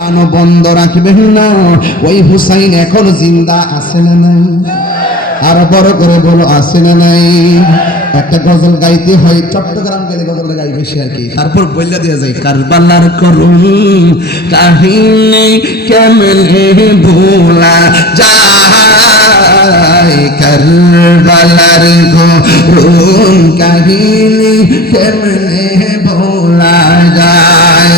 বন্ধ রাখবেন না। ওই হুসাইন এখন জিন্দা আছে না নাই? আর বড় করে বলো আছে না নাই? একটা গজল গাইতে হয়, চট্টগ্রাম গেলে গজলটা গাই বেশি আর কি, তারপর বইলা দেওয়া যায় কারবালার করুন কাহিনী কেমনে ভোলা যায়, কারবালার করুন কাহিনী কেমনে ভোলা যায়।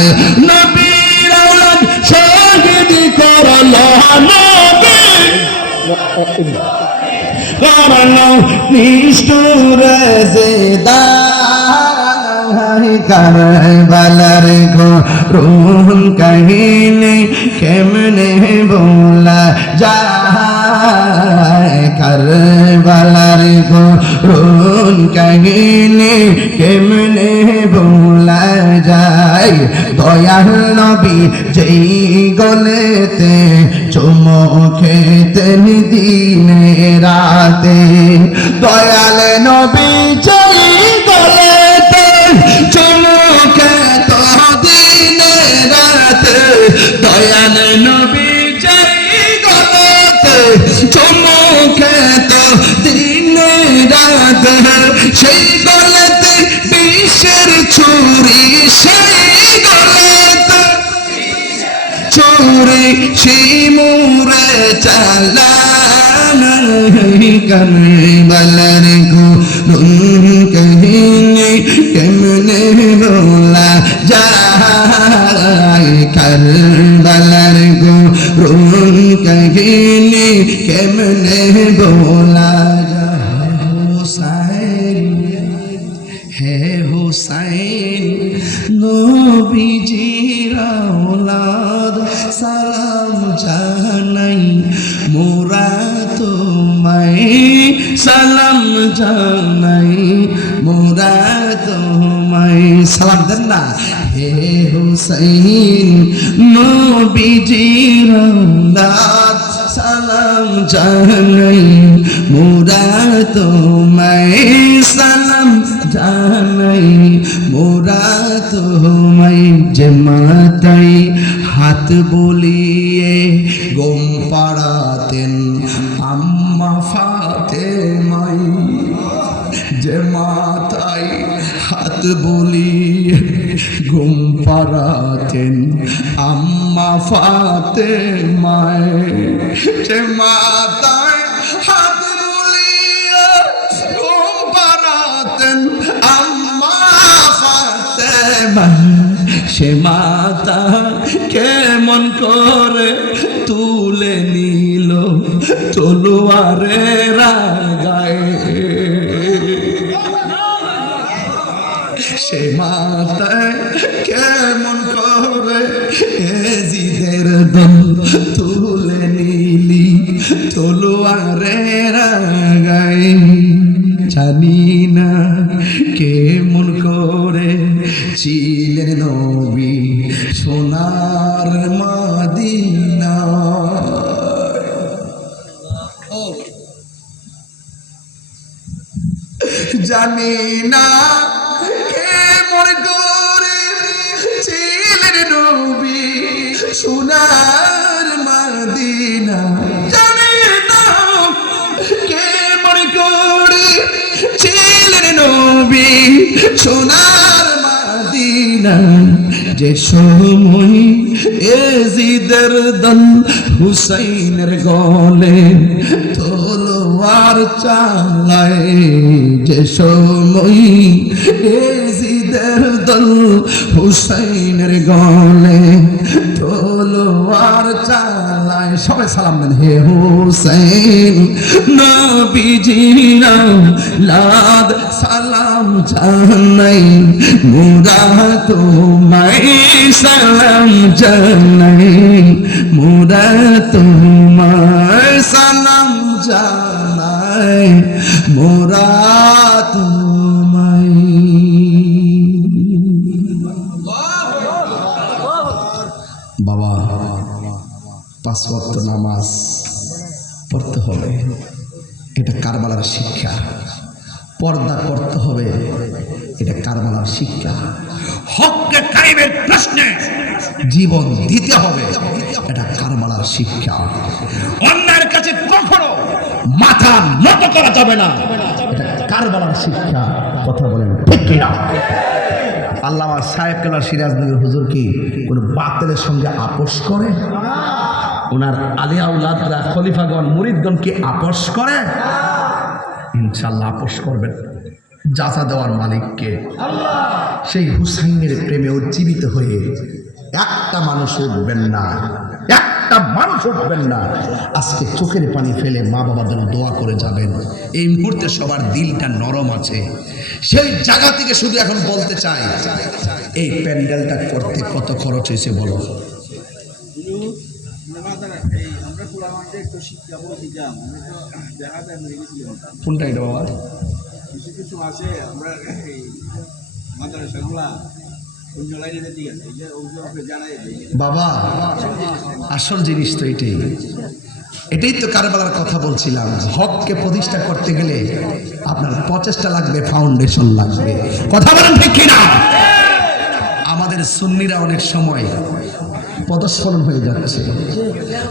নবীর আওলাদ শহীদ করলো নবী কারণ নিষ্ঠুরে জেদাই, কারবালার করুন কাহিনী কেমনে ভোলা যায়, কারবালার করুন কাহিনী কেমনে ভোলা যায়। দয়াল নবী যেই গলেতে চুমো খেতেন দিনে রাতে, দয়াল নবী যেই গলেতে চুমো খেত দিনে রাতে, দয়াল নবী যেই গলেতে চুমো খেত দিনে রাতে, সেই গলেতে বিষের ছুরি, সেই গলেতে ছুরি শিমুরে চালান, কারবালার করুন কাহিনী কেমনে ভোলা যায়, কারবালার করুন কাহিনী কেমনে ভোলা যায়। হুসাইন হে হুসাইন নবীজির আওলাদ সালাম জানাই, মোরা তোমায় সালাম জানাই, মোরা তোমায় সালাম দেন না। হে হুসাইন নবীজির আওলাদ সালাম জানাই, মোরা তোমায় সালাম জানাই, মোরা তোমায়। যে মাতাই হাত বলিয়ে গম পাড়াতেন আম্মা ফাতেমাই, যে মাতাই হাত বলিয়ে ঘুম পাড়াতেন আম্মা ফাতেমায়, যে মাতাই হাত বলিয়ে ঘুম পাড়াতেন আম্মা ফাতেমায়, সে মাতা কেমন করে তুলে নিল তলোয়ারের আগায়, সে মাতায় কেমন করে এজিদের দল তুলে নিলি তলোয়ারের আগায়। জানি না কেমন করে ছিলেন নবী সোনার মদিনা, জানি না কেমন করে ছিলেন নবী সোনার মদিনা, জানি না কেমন করে ছিলেন নবী সোনার মদিনা। যে সময় এজিদের দল হুসাইনের গলে তলোয়ার চালায়, যে সময় এজিদের দল হুসাইনের গলে তলোয়ার চালায়, সবাই সালাম দেন। হে হুসাইন নবীজির আওলাদ সালাম জানাই, মোরা তোমায় সালাম জানাই, মোরা তোমায় সালাম জানাই, মোরা তোমায়। বাবা 5 ওয়াক্ত নামাজ পড়তে হবে, এটা কারবালার শিক্ষা। পর্দা করতে হবে, এটা কারবালার শিক্ষা। হককে কায়েমের প্রশ্নে জীবন দিতে হবে, এটা কারবালার শিক্ষা। অন্যের কাছে কখনো মাথা নত করা যাবে না, এটা কারবালার শিক্ষা। কথা বলেন ঠিক কিনা? আল্লামা সাহেব কেবলা সিরাজনগর হুজুর কি কোন বাতিলের সঙ্গে আপোষ করে? ওনার আলিয়া উলাদরা খলিফাগণ মুরিদগণ কি আপোষ করে? ইনশাআল্লাহ আপোষ করবেন। যাচা দেওয়ার মালিককে আল্লাহ। সেই হুসাইনের প্রেমে উজ্জীবিত হয়ে একটা মানুষ উঠবেন না, একটা মানুষ উঠবেন না। আজকে চোখের পানি ফেলে মা বাবার জন্য দোয়া করে যাবেন। এই মুহূর্তে সবার দিলটা নরম আছে, সেই জায়গা থেকে শুধু এখন বলতে চাই, এই প্যান্ডেলটা করতে কত খরচ হয়েছে বলো? কোনটা এটা বাবা? কিছু আছে আমরা বাবা, আসল জিনিস তো এটাই। এটাই তো কারবালার কথা বলছিলাম। হককে প্রতিষ্ঠা করতে গেলে আপনার প্রচেষ্টা লাগবে, ফাউন্ডেশন লাগবে। কথা বলেন ঠিক কিনা? আমাদের সুন্নিরা অনেক সময় পদস্খলন হয়ে যাচ্ছে।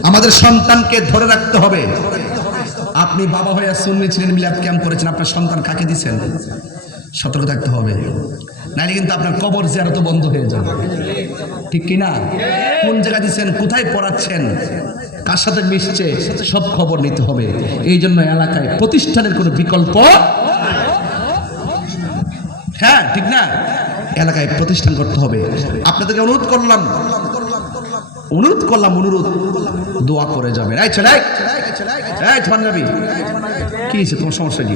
আমাদের সন্তানকে ধরে রাখতে হবে। আপনি বাবা হয়ে সুন্নি ছিলেন, মিলাদ ক্যাম্প করেছেন, আপনার সন্তান কাকে দিচ্ছেন? সতর্ক থাকতে হবে, নাইলে কিন্তু আপনার কবর জিয়ারত বন্ধ হয়ে যাবে। ঠিক কিনা? কোন জায়গায় দিচ্ছেন, কোথায় পড়াচ্ছেন, কার সাথে মিশছে, সব খবর নিতে হবে। এই জন্য এলাকায় প্রতিষ্ঠানের কোনো বিকল্প, হ্যাঁ ঠিক না, এলাকায় প্রতিষ্ঠান করতে হবে। আপনাদেরকে অনুরোধ করলাম, দোয়া করে যাবেন। কি তোমার সমস্যা কি?